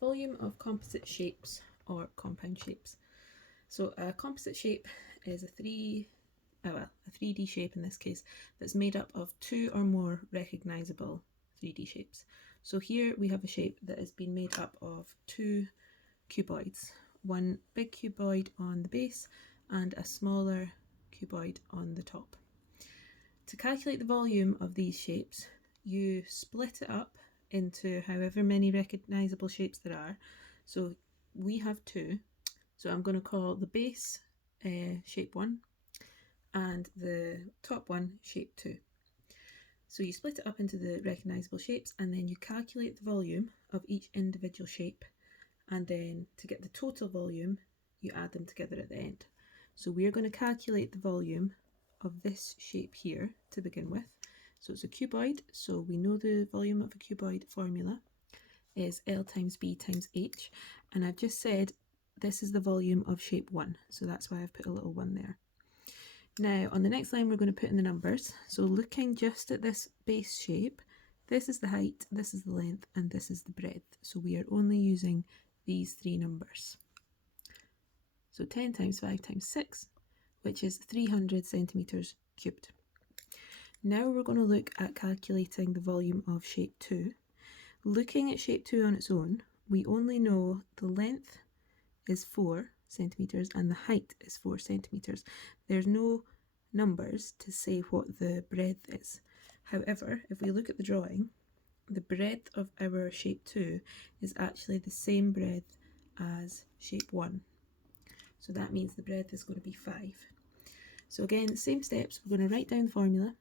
Volume of composite shapes or compound shapes. So a composite shape is a 3D shape in this case, that's made up of two or more recognisable 3D shapes. So here we have a shape that has been made up of two cuboids, one big cuboid on the base and a smaller cuboid on the top. To calculate the volume of these shapes, you split it up into however many recognisable shapes there are. So we have two, so I'm going to call the base shape 1 and the top one shape 2. So you split it up into the recognisable shapes and then you calculate the volume of each individual shape, and then to get the total volume you add them together at the end. So we're going to calculate the volume of this shape here to begin with. So it's a cuboid, so we know the volume of a cuboid formula is L times B times H, and I've just said this is the volume of shape 1, so that's why I've put a little 1 there. Now on the next line we're going to put in the numbers. So looking just at this base shape, this is the height, this is the length, and this is the breadth. So we are only using these three numbers. So 10 times 5 times 6, which is 300 centimetres cubed. Now we're going to look at calculating the volume of shape 2. Looking at shape 2 on its own, we only know the length is 4 centimetres and the height is 4 centimetres. There's no numbers to say what the breadth is. However, if we look at the drawing, the breadth of our shape 2 is actually the same breadth as shape 1. So that means the breadth is going to be 5. So again, same steps, we're going to write down the formula,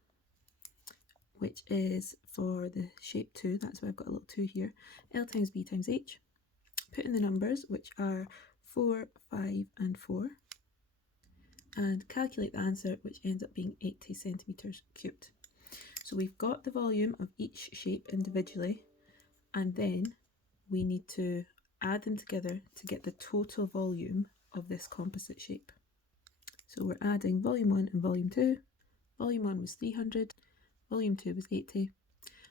which is for the shape 2, that's why I've got a little 2 here, L times B times H. Put in the numbers, which are 4, 5 and 4, and calculate the answer, which ends up being 80 centimetres cubed. So we've got the volume of each shape individually, and then we need to add them together to get the total volume of this composite shape. So we're adding volume 1 and volume 2. Volume 1 was 300, volume 2 was 80.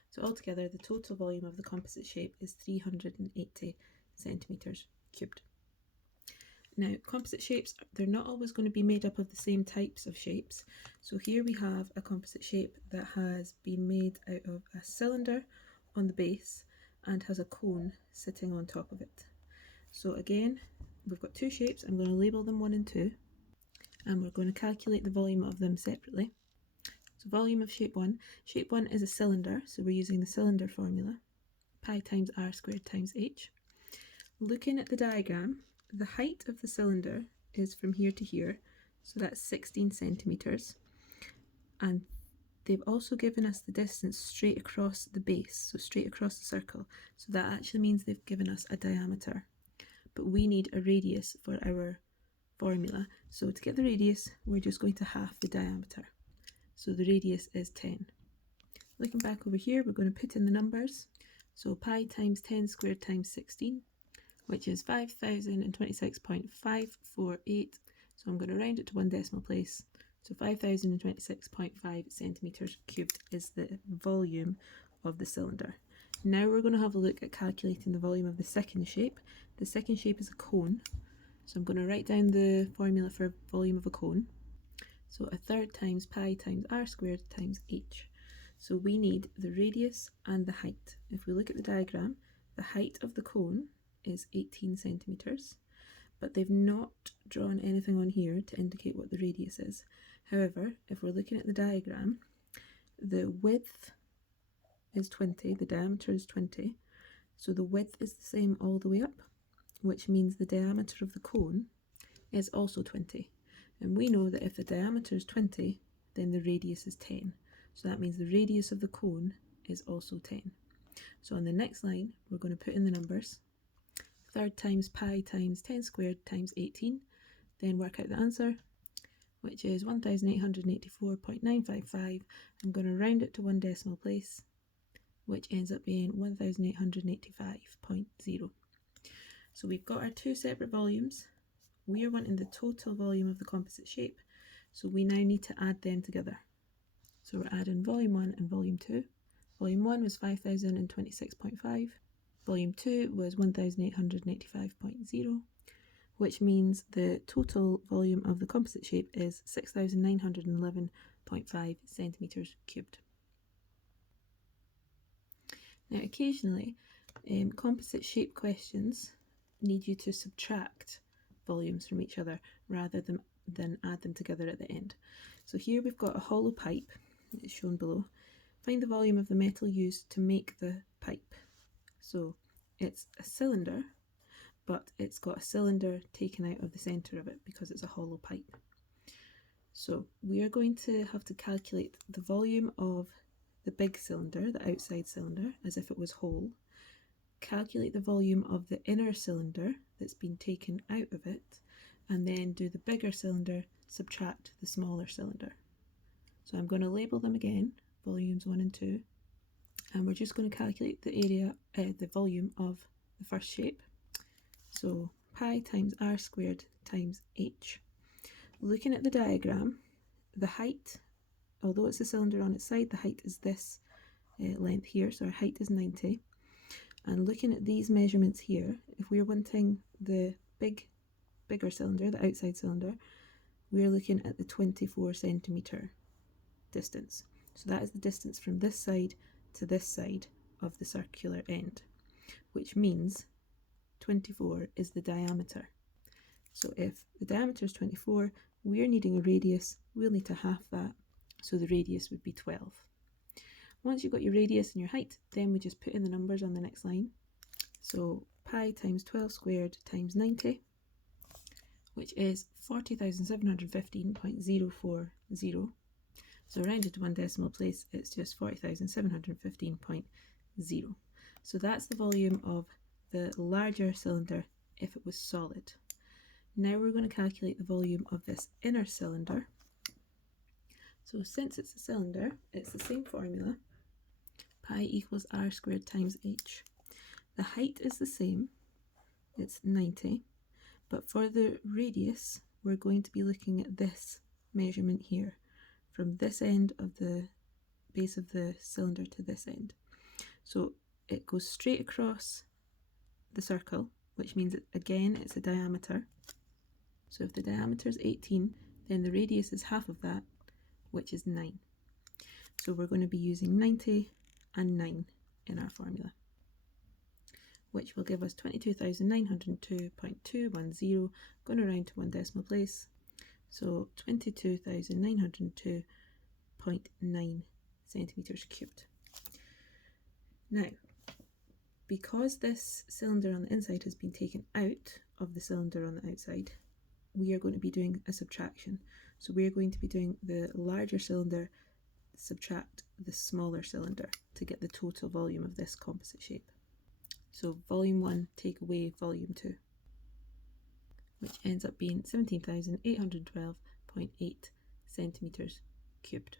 So altogether the total volume of the composite shape is 380 centimetres cubed. Now composite shapes, they're not always going to be made up of the same types of shapes. So here we have a composite shape that has been made out of a cylinder on the base and has a cone sitting on top of it. So again, we've got two shapes. I'm going to label them 1 and 2, and we're going to calculate the volume of them separately. So volume of shape 1. Shape 1 is a cylinder, so we're using the cylinder formula, pi times r squared times h. Looking at the diagram, the height of the cylinder is from here to here, so that's 16 centimetres. And they've also given us the distance straight across the base, so straight across the circle. So that actually means they've given us a diameter. But we need a radius for our formula. So to get the radius, we're just going to half the diameter. So the radius is 10. Looking back over here, we're going to put in the numbers. So pi times 10 squared times 16, which is 5026.548. So I'm going to round it to one decimal place. So 5026.5 centimetres cubed is the volume of the cylinder. Now we're going to have a look at calculating the volume of the second shape. The second shape is a cone. So I'm going to write down the formula for volume of a cone. So a third times pi times r squared times h. So we need the radius and the height. If we look at the diagram, the height of the cone is 18 centimetres, but they've not drawn anything on here to indicate what the radius is. However, if we're looking at the diagram, the width is 20, the diameter is 20, so the width is the same all the way up, which means the diameter of the cone is also 20. And we know that if the diameter is 20, then the radius is 10. So that means the radius of the cone is also 10. So on the next line, we're going to put in the numbers. Third times pi times 10 squared times 18, then work out the answer, which is 1884.955. I'm going to round it to one decimal place, which ends up being 1885.0. So we've got our two separate volumes. We are wanting the total volume of the composite shape, so we now need to add them together. So we're adding volume 1 and volume 2. Volume 1 was 5026.5, volume 2 was 1885.0, which means the total volume of the composite shape is 6911.5 centimetres cubed. Now occasionally composite shape questions need you to subtract volumes from each other rather than add them together at the end. So here we've got a hollow pipe, it's shown below. Find the volume of the metal used to make the pipe. So it's a cylinder, but it's got a cylinder taken out of the centre of it because it's a hollow pipe. So we are going to have to calculate the volume of the big cylinder, the outside cylinder, as if it was whole. Calculate the volume of the inner cylinder that's been taken out of it, and then do the bigger cylinder subtract the smaller cylinder. So I'm going to label them again, volumes 1 and 2, and we're just going to calculate the volume of the first shape. So pi times r squared times h. Looking at the diagram, the height, although it's a cylinder on its side, the height is this length here, so our height is 90. And looking at these measurements here, if we're wanting the bigger cylinder, the outside cylinder, we're looking at the 24 centimetre distance. So that is the distance from this side to this side of the circular end, which means 24 is the diameter. So if the diameter is 24, we're needing a radius, we'll need to half that, so the radius would be 12. Once you've got your radius and your height, then we just put in the numbers on the next line. So pi times 12 squared times 90, which is 40,715.040. So rounded to one decimal place, it's just 40,715.0. So that's the volume of the larger cylinder if it was solid. Now we're going to calculate the volume of this inner cylinder. So since it's a cylinder, it's the same formula. Pi equals r squared times h. The height is the same, it's 90, but for the radius, we're going to be looking at this measurement here, from this end of the base of the cylinder to this end. So it goes straight across the circle, which means again it's a diameter. So if the diameter is 18, then the radius is half of that, which is 9. So we're going to be using 90 and 9 in our formula, which will give us 22,902.210, going around to one decimal place. So 22,902.9 centimetres cubed. Now, because this cylinder on the inside has been taken out of the cylinder on the outside, we are going to be doing a subtraction. So we are going to be doing the larger cylinder subtract the smaller cylinder to get the total volume of this composite shape. So volume 1 take away volume 2, which ends up being 17,812.8 centimetres cubed.